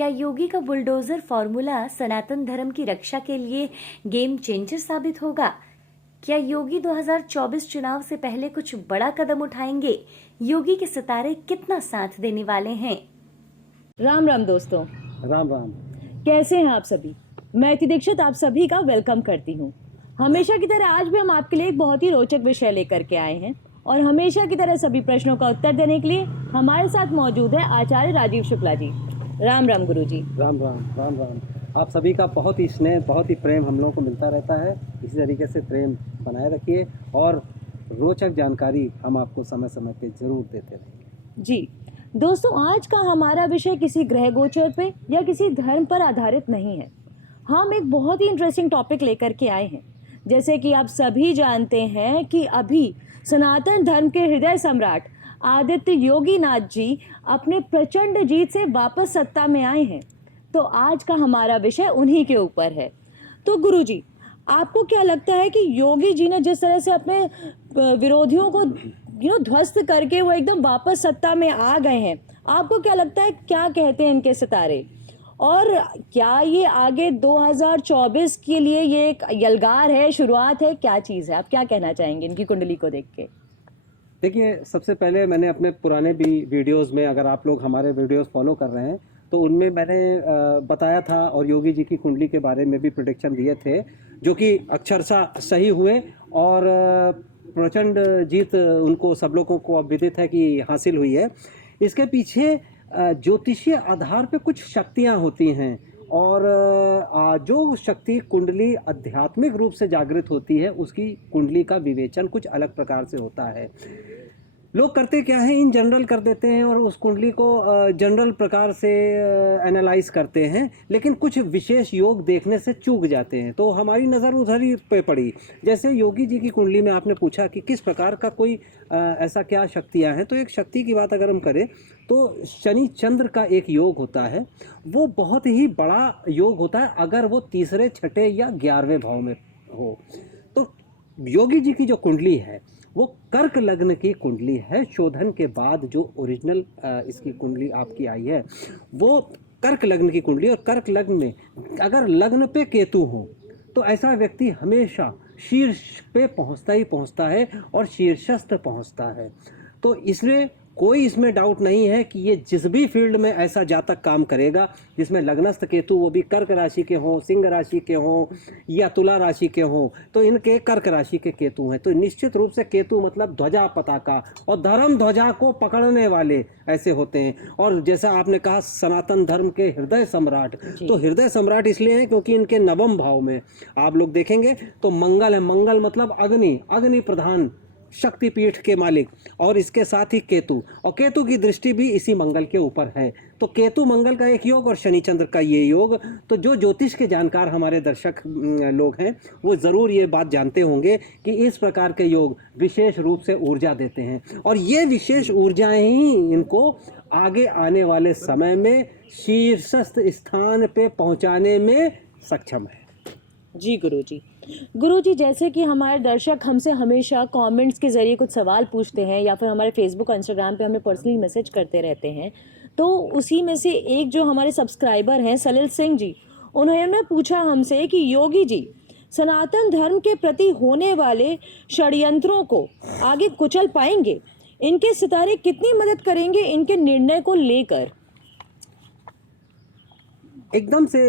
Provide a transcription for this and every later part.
क्या योगी का bulldozer formula सनातन धर्म की रक्षा के लिए गेम चेंजर साबित होगा? क्या योगी 2024 चुनाव से पहले कुछ बड़ा कदम उठाएंगे? योगी के सितारे कितना साथ देने वाले हैं? राम राम दोस्तों। राम राम। कैसे हैं आप सभी? मैं इति दीक्षित आप सभी का वेलकम करती हूँ। हमेशा की तरह आज भी हम आपके लिए एक बहुत ही रोचक विषय लेकर के आए हैं और हमेशा की तरह सभी प्रश्नों का उत्तर देने के लिए हमारे साथ मौजूद है आचार्य राजीव शुक्ला जी। राम राम गुरु जी। राम राम। राम राम। आप सभी का बहुत ही स्नेह, बहुत ही प्रेम हम लोगों को मिलता रहता है। इसी तरीके से प्रेम बनाए रखिए और रोचक जानकारी हम आपको समय समय पे जरूर देते रहेंगे। जी दोस्तों, आज का हमारा विषय किसी ग्रह गोचर पे या किसी धर्म पर आधारित नहीं है। हम एक बहुत ही इंटरेस्टिंग टॉपिक लेकर के आए हैं। जैसे कि आप सभी जानते हैं कि अभी सनातन धर्म के हृदय सम्राट आदित्य योगी नाथ जी अपने प्रचंड जीत से वापस सत्ता में आए हैं। तो आज का हमारा विषय उन्हीं के ऊपर है। तो गुरु जी, आपको क्या लगता है कि योगी जी ने जिस तरह से अपने विरोधियों को ध्वस्त करके वो एकदम वापस सत्ता में आ गए हैं, आपको क्या लगता है, क्या कहते हैं इनके सितारे? और क्या ये आगे 2024 के लिए ये एक यलगार है, शुरुआत है, क्या चीज़ है? आप क्या कहना चाहेंगे इनकी कुंडली को देख के? देखिए, सबसे पहले मैंने अपने पुराने भी वीडियोस में, अगर आप लोग हमारे वीडियोस फॉलो कर रहे हैं तो उनमें मैंने बताया था और योगी जी की कुंडली के बारे में भी प्रेडिक्शन दिए थे, जो कि अक्षरशः सही हुए और प्रचंड जीत उनको सब लोगों को अब विदित है कि हासिल हुई है। इसके पीछे ज्योतिषीय आधार पे कुछ शक्तियां होती हैं और जो शक्ति कुंडली आध्यात्मिक रूप से जागृत होती है उसकी कुंडली का विवेचन कुछ अलग प्रकार से होता है। लोग करते क्या है, इन जनरल कर देते हैं और उस कुंडली को जनरल प्रकार से एनालाइज करते हैं, लेकिन कुछ विशेष योग देखने से चूक जाते हैं। तो हमारी नज़र उधर ही पे पड़ी। जैसे योगी जी की कुंडली में आपने पूछा कि किस प्रकार का कोई ऐसा क्या शक्तियां हैं, तो एक शक्ति की बात अगर हम करें तो शनि चंद्र का एक योग होता है। वो बहुत ही बड़ा योग होता है अगर वो तीसरे, छठे या 11वें भाव में हो। तो योगी जी की जो कुंडली है वो कर्क लग्न की कुंडली है। शोधन के बाद जो ओरिजिनल इसकी कुंडली आपकी आई है वो कर्क लग्न की कुंडली। और कर्क लग्न में अगर लग्न पे केतु हो तो ऐसा व्यक्ति हमेशा शीर्ष पे पहुंचता ही पहुंचता है और शीर्षस्थ पहुंचता है। तो इसलिए कोई इसमें डाउट नहीं है कि ये जिस भी फील्ड में ऐसा जातक काम करेगा जिसमें लग्नस्थ केतु, वो भी कर्क राशि के हों, सिंह राशि के हों या तुला राशि के हों, तो इनके कर्क राशि के केतु हैं। तो निश्चित रूप से केतु मतलब ध्वजा, पताका और धर्म ध्वजा को पकड़ने वाले ऐसे होते हैं। और जैसा आपने कहा सनातन धर्म के हृदय सम्राट, तो हृदय सम्राट इसलिए हैं क्योंकि इनके नवम भाव में आप लोग देखेंगे तो मंगल है। मंगल मतलब अग्नि, अग्नि प्रधान शक्तिपीठ के मालिक, और इसके साथ ही केतु, और केतु की दृष्टि भी इसी मंगल के ऊपर है। तो केतु मंगल का एक योग और शनि चंद्र का ये योग। तो जो ज्योतिष के जानकार हमारे दर्शक लोग हैं वो ज़रूर ये बात जानते होंगे कि इस प्रकार के योग विशेष रूप से ऊर्जा देते हैं और ये विशेष ऊर्जाएं ही इनको आगे आने वाले समय में शीर्षस्थ स्थान पे पहुंचाने में सक्षम है। जी गुरु जी, जैसे कि हमारे दर्शक हमसे हमेशा कमेंट्स के जरिए कुछ सवाल पूछते हैं या फिर हमारे फेसबुक, इंस्टाग्राम पे हमें पर्सनली मैसेज करते रहते हैं, तो उसी में से एक जो हमारे सब्सक्राइबर हैं सलिल सिंह जी, उन्होंने पूछा हमसे कि योगी जी सनातन धर्म के प्रति होने वाले षड्यंत्रों को आगे कुचल पाएंगे? इनके सितारे कितनी मदद करेंगे इनके निर्णय को लेकर? एकदम से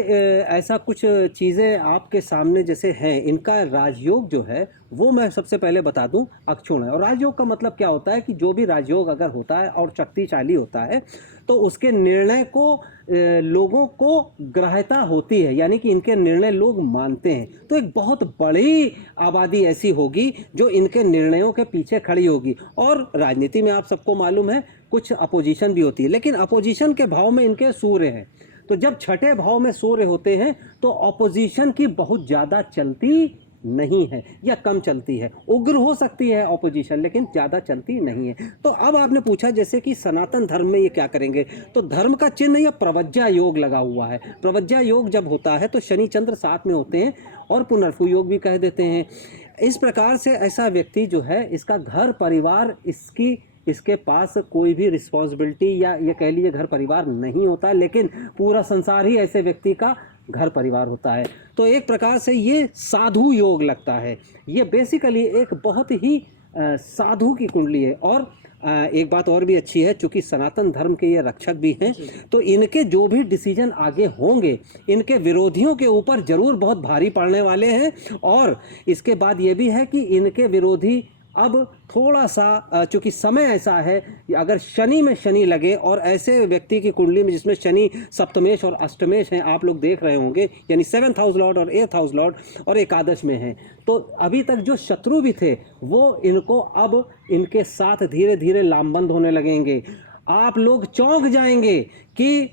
ऐसा कुछ चीज़ें आपके सामने जैसे हैं। इनका राजयोग जो है वो मैं सबसे पहले बता दूं अक्षुण है। और राजयोग का मतलब क्या होता है कि जो भी राजयोग अगर होता है और शक्तिशाली होता है तो उसके निर्णय को लोगों को ग्राह्यता होती है, यानी कि इनके निर्णय लोग मानते हैं। तो एक बहुत बड़ी आबादी ऐसी होगी जो इनके निर्णयों के पीछे खड़ी होगी। और राजनीति में आप सबको मालूम है कुछ अपोजिशन भी होती है, लेकिन अपोजिशन के भाव में इनके सूर्य हैं। तो जब छठे भाव में सूर्य होते हैं तो ऑपोजिशन की बहुत ज़्यादा चलती नहीं है या कम चलती है। उग्र हो सकती है ऑपोजिशन लेकिन ज़्यादा चलती नहीं है। तो अब आपने पूछा जैसे कि सनातन धर्म में ये क्या करेंगे, तो धर्म का चिन्ह या प्रवज्जा योग लगा हुआ है। प्रवज्जा योग जब होता है तो शनि चंद्र साथ में होते हैं और पुनर्फु योग भी कह देते हैं। इस प्रकार से ऐसा व्यक्ति जो है इसका घर परिवार इसकी इसके पास कोई भी रिस्पॉन्सिबिलिटी या ये कह लीजिए घर परिवार नहीं होता, लेकिन पूरा संसार ही ऐसे व्यक्ति का घर परिवार होता है। तो एक प्रकार से ये साधु योग लगता है। ये बेसिकली एक बहुत ही साधु की कुंडली है। और एक बात और भी अच्छी है, चूंकि सनातन धर्म के ये रक्षक भी हैं, तो इनके जो भी डिसीजन आगे होंगे इनके विरोधियों के ऊपर जरूर बहुत भारी पड़ने वाले हैं। और इसके बाद ये भी है कि इनके विरोधी अब थोड़ा सा, चूंकि समय ऐसा है, अगर शनि में शनि लगे और ऐसे व्यक्ति की कुंडली में जिसमें शनि सप्तमेश और अष्टमेश हैं, आप लोग देख रहे होंगे, यानी 7th हाउस लॉर्ड और 8th हाउस लॉर्ड और एकादश में हैं, तो अभी तक जो शत्रु भी थे वो इनको अब इनके साथ धीरे धीरे लामबंद होने लगेंगे। आप लोग चौंक जाएंगे कि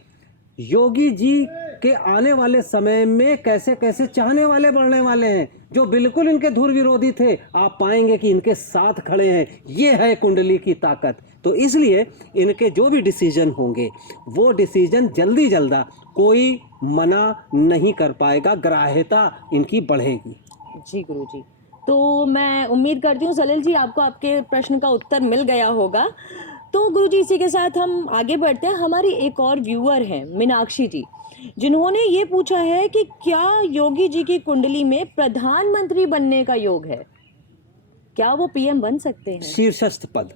योगी जी के आने वाले समय में कैसे कैसे चाहने वाले बढ़ने वाले हैं। जो बिल्कुल इनके धुर विरोधी थे, आप पाएंगे कि इनके साथ खड़े हैं। ये है कुंडली की ताकत। तो इसलिए इनके जो भी डिसीजन होंगे वो डिसीजन जल्दी जल्दा कोई मना नहीं कर पाएगा, ग्राह्यता इनकी बढ़ेगी। जी गुरुजी, तो मैं उम्मीद करती हूँ सलिल जी आपको आपके प्रश्न का उत्तर मिल गया होगा। तो गुरुजी इसी के साथ हम आगे बढ़ते हैं। हमारी एक और व्यूअर हैं मीनाक्षी जी, जिन्होंने ये पूछा है कि क्या योगी जी की कुंडली में प्रधानमंत्री बनने का योग है, क्या वो पीएम बन सकते हैं? शीर्षस्थ पद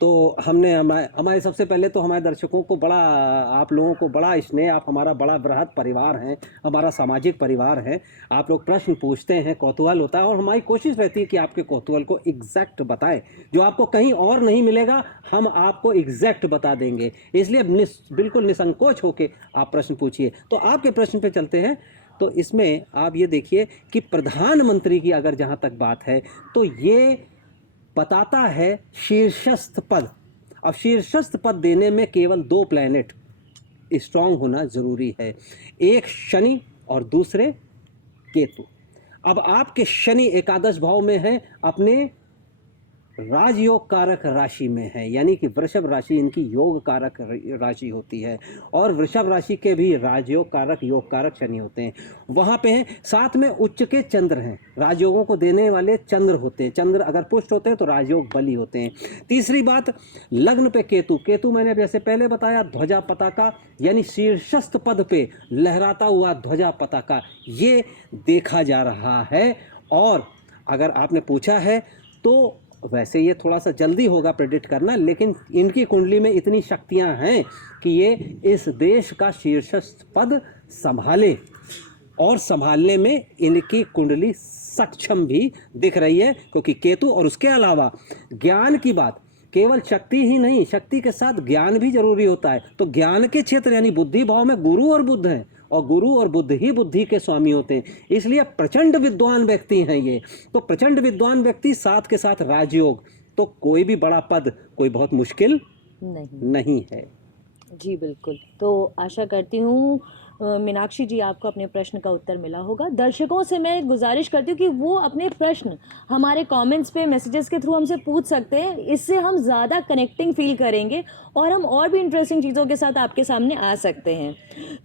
तो हमारे सबसे पहले तो हमारे दर्शकों को बड़ा, आप लोगों को बड़ा स्नेह, आप हमारा बड़ा बृहद परिवार हैं, हमारा सामाजिक परिवार है। आप लोग प्रश्न पूछते हैं, कौतूहल होता है, और हमारी कोशिश रहती है कि आपके कौतूहल को एग्जैक्ट बताएं। जो आपको कहीं और नहीं मिलेगा हम आपको एग्जैक्ट बता देंगे। इसलिए बिल्कुल निसंकोच होकर आप प्रश्न पूछिए। तो आपके प्रश्न पे चलते हैं। तो इसमें आप ये देखिए कि प्रधानमंत्री की अगर जहाँ तक बात है तो ये बताता है शीर्षस्थ पद। अब शीर्षस्थ पद देने में केवल 2 प्लैनेट स्ट्रांग होना जरूरी है, एक शनि और दूसरे केतु। अब आपके शनि एकादश भाव में है, अपने राजयोग कारक राशि में है, यानी कि वृषभ राशि इनकी योग कारक राशि होती है, और वृषभ राशि के भी राजयोग कारक योग कारक शनि होते हैं, वहाँ पे हैं। साथ में उच्च के चंद्र हैं, राजयोगों को देने वाले चंद्र होते हैं। चंद्र अगर पुष्ट होते हैं तो राजयोग बली होते हैं। तीसरी बात, लग्न पे केतु। केतु मैंने जैसे पहले बताया ध्वजा पताका, यानी शीर्षस्थ पद पे लहराता हुआ ध्वजा पताका, ये देखा जा रहा है। और अगर आपने पूछा है तो वैसे ये थोड़ा सा जल्दी होगा प्रेडिक्ट करना, लेकिन इनकी कुंडली में इतनी शक्तियां हैं कि ये इस देश का शीर्षस्थ पद संभाले, और संभालने में इनकी कुंडली सक्षम भी दिख रही है। क्योंकि केतु, और उसके अलावा ज्ञान की बात, केवल शक्ति ही नहीं, शक्ति के साथ ज्ञान भी जरूरी होता है। तो ज्ञान के क्षेत्र यानी बुद्धि भाव में गुरु और बुध हैं, और गुरु और बुद्ध ही बुद्धि के स्वामी होते हैं। इसलिए प्रचंड विद्वान व्यक्ति हैं ये। तो प्रचंड विद्वान व्यक्ति साथ के साथ राजयोग, तो कोई भी बड़ा पद कोई बहुत मुश्किल नहीं है। जी बिल्कुल। तो आशा करती हूँ मीनाक्षी जी आपको अपने प्रश्न का उत्तर मिला होगा। दर्शकों से मैं गुजारिश करती हूँ कि वो अपने प्रश्न हमारे कमेंट्स पे मैसेजेस के थ्रू हमसे पूछ सकते हैं। इससे हम ज़्यादा कनेक्टिंग फील करेंगे और हम और भी इंटरेस्टिंग चीज़ों के साथ आपके सामने आ सकते हैं।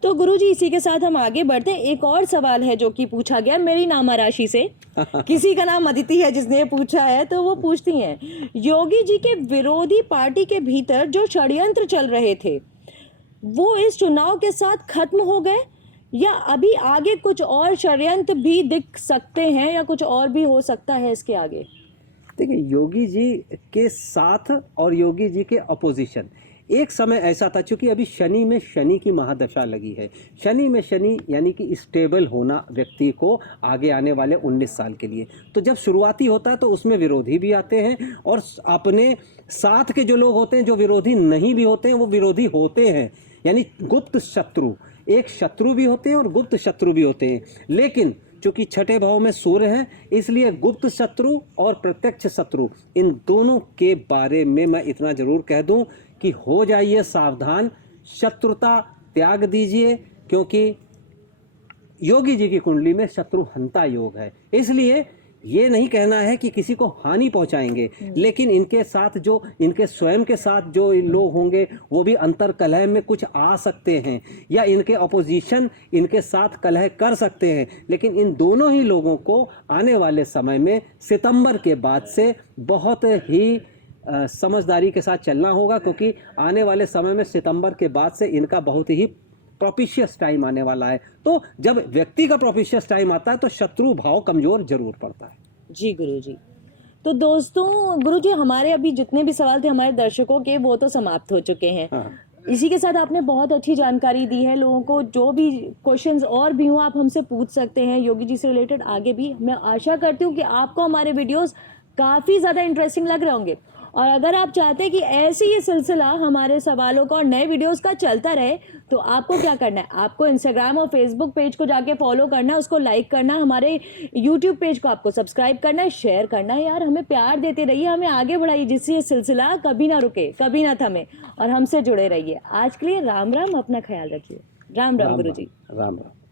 तो गुरुजी इसी के साथ हम आगे बढ़ते हैं। एक और सवाल है जो कि पूछा गया मेरी नामा राशि से, किसी का नाम अदिति है जिसने ये पूछा है। तो वो पूछती हैं, योगी जी के विरोधी पार्टी के भीतर जो षड्यंत्र चल रहे थे वो इस चुनाव के साथ खत्म हो गए, या अभी आगे कुछ और षड्यंत्र भी दिख सकते हैं, या कुछ और भी हो सकता है इसके आगे? देखिए, योगी जी के साथ और योगी जी के अपोजिशन, एक समय ऐसा था, चूंकि अभी शनि में शनि की महादशा लगी है। शनि में शनि यानी कि स्टेबल होना व्यक्ति को आगे आने वाले 19 साल के लिए। तो जब शुरुआती होता है तो उसमें विरोधी भी आते हैं, और अपने साथ के जो लोग होते हैं जो विरोधी नहीं भी होते हैं वो विरोधी होते हैं, यानी गुप्त शत्रु। एक शत्रु भी होते हैं और गुप्त शत्रु भी होते हैं। लेकिन चूंकि छठे भाव में सूर्य है, इसलिए गुप्त शत्रु और प्रत्यक्ष शत्रु, इन दोनों के बारे में मैं इतना जरूर कह दूं कि हो जाइए सावधान, शत्रुता त्याग दीजिए, क्योंकि योगी जी की कुंडली में शत्रु हंता योग है। इसलिए ये नहीं कहना है कि किसी को हानि पहुंचाएंगे, लेकिन इनके साथ जो, इनके स्वयं के साथ जो लोग होंगे वो भी अंतर कलह में कुछ आ सकते हैं, या इनके अपोजिशन इनके साथ कलह कर सकते हैं। लेकिन इन दोनों ही लोगों को आने वाले समय में सितंबर के बाद से बहुत ही समझदारी के साथ चलना होगा, क्योंकि आने वाले समय में सितंबर के बाद से इनका बहुत ही प्रोपिशियस टाइम आने वाला है। तो जब व्यक्ति का प्रोपिशियस टाइम आता है तो शत्रु भाव कमजोर जरूर पड़ता है। जी गुरुजी। तो दोस्तों, गुरुजी हमारे अभी जितने भी सवाल थे हमारे दर्शकों के, वो तो समाप्त हो चुके हैं। हाँ। इसी के साथ आपने बहुत अच्छी जानकारी दी है लोगों को। जो भी क्वेश्चंस और भी हों आप हमसे पूछ सकते हैं योगी जी से रिलेटेड आगे भी। मैं आशा करती हूँ कि आपको हमारे वीडियोस काफ़ी ज़्यादा इंटरेस्टिंग लग रहे होंगे, और अगर आप चाहते हैं कि ऐसे ही सिलसिला हमारे सवालों का और नए वीडियोस का चलता रहे, तो आपको क्या करना है, आपको इंस्टाग्राम और फेसबुक पेज को जाके फॉलो करना है, उसको लाइक करना है, हमारे यूट्यूब पेज को आपको सब्सक्राइब करना है, शेयर करना है। यार हमें प्यार देते रहिए, हमें आगे बढ़ाइए, जिससे ये सिलसिला कभी ना रुके, कभी ना थमे, और हमसे जुड़े रहिए। आज के लिए राम राम, अपना ख्याल रखिए। राम राम गुरुजी। राम राम।